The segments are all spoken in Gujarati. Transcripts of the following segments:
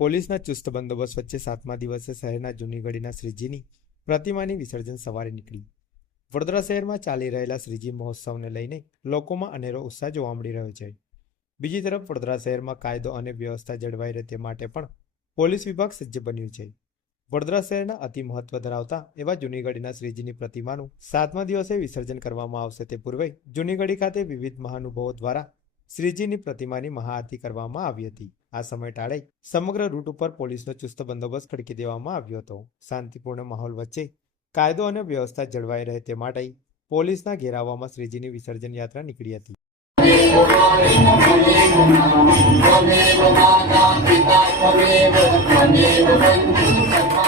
પોલીસના ચુસ્ત બંદોબસ્ત વચ્ચે સાતમા દિવસે શહેરના જૂનીગઢીના શ્રીજીની પ્રતિમાની વિસર્જન સવારે નીકળી. વડોદરા શહેરમાં ચાલી રહેલા શ્રીજી મહોત્સવને લઈને લોકોમાં અનેરો ઉત્સાહ જોવા મળી રહ્યો છે. બીજી તરફ, વડોદરા શહેરમાં કાયદો અને વ્યવસ્થા જળવાઈ રહે તે માટે પણ પોલીસ વિભાગ સજ્જ બન્યું છે. વડોદરા શહેરના અતિ મહત્વ ધરાવતા એવા જૂનીગઢીના શ્રીજીની પ્રતિમાનું સાતમા દિવસે વિસર્જન કરવામાં આવશે તે પૂર્વે જૂનીગઢી ખાતે વિવિધ મહાનુભાવો દ્વારા શ્રીજીની પ્રતિમાની મહાઆરતી કરવામાં આવી હતી. આ સમય ટાળે સમગ્ર રૂટ ઉપર પોલીસનો ચુસ્ત બંદોબસ્ત ખડકી દેવામાં આવ્યો હતો શાંતિપૂર્ણ માહોલ વચ્ચે કાયદો અને વ્યવસ્થા જળવાઈ રહે તે માટે પોલીસના ઘેરાવામાં શ્રીજીની વિસર્જન યાત્રા નીકળી હતી Thank you.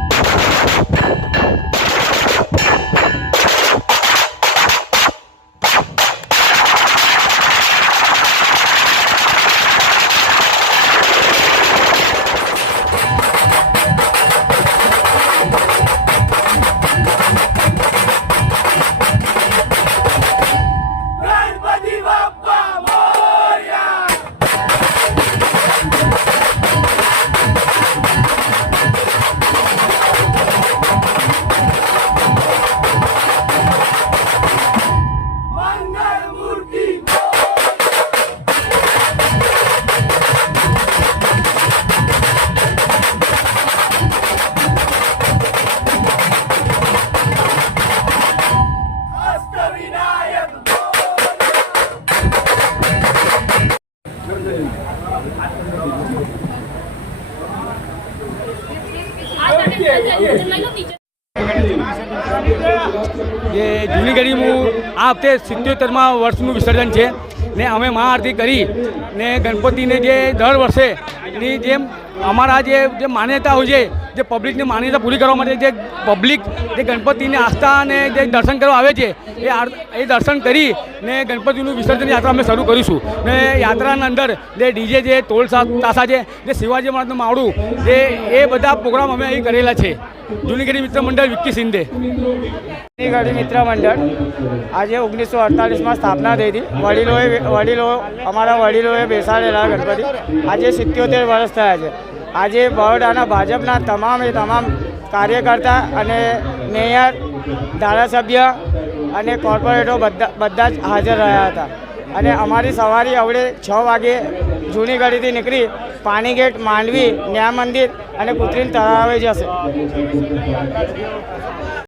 જે જૂની ગઢીનું આ વખતે સિત્યોતેરમાં વર્ષનું વિસર્જન છે ને અમે મહાઆરતી કરી ને ગણપતિને જે દર વર્ષે ની જેમ અમારા જે જે માન્યતા હોય છે, જે પબ્લિકની માન્યતા પૂરી કરવા માટે જે પબ્લિક જે ગણપતિની આસ્થા અને જે દર્શન કરવા આવે છે, એ એ દર્શન કરી ને ગણપતિનું વિસર્જન યાત્રા અમે શરૂ કરીશું. ને યાત્રાના અંદર જે ડીજે છે, ટોલ તાસા છે, જે શિવાજી મહારાજનું માવડું, જે એ બધા પ્રોગ્રામ અમે અહીં કરેલા છે. જૂનીગઢી મિત્ર મંડળ વિક્કી સિંધે. ગાડી મિત્ર મંડળ. આજે ઓગણીસો અડતાલીસમાં સ્થાપના થઈ હતી. વડીલોએ વડીલો અમારા વડીલોએ બેસાડેલા ગણપતિ. આજે સિત્યોતેર વર્ષ થયા છે. આજે બરોડાના ભાજપના તમામે તમામ કાર્યકર્તા અને મેયર, ધારાસભ્ય અને કોર્પોરેટરો બધા બધા જ હાજર રહ્યા હતા. અને અમારી સવારી અવડે છ વાગે જૂની ગાડીથી નીકળી પાણીગેટ માંડવી ન્યા મંદિર અને કૃત્રિમ તળાવે જશે.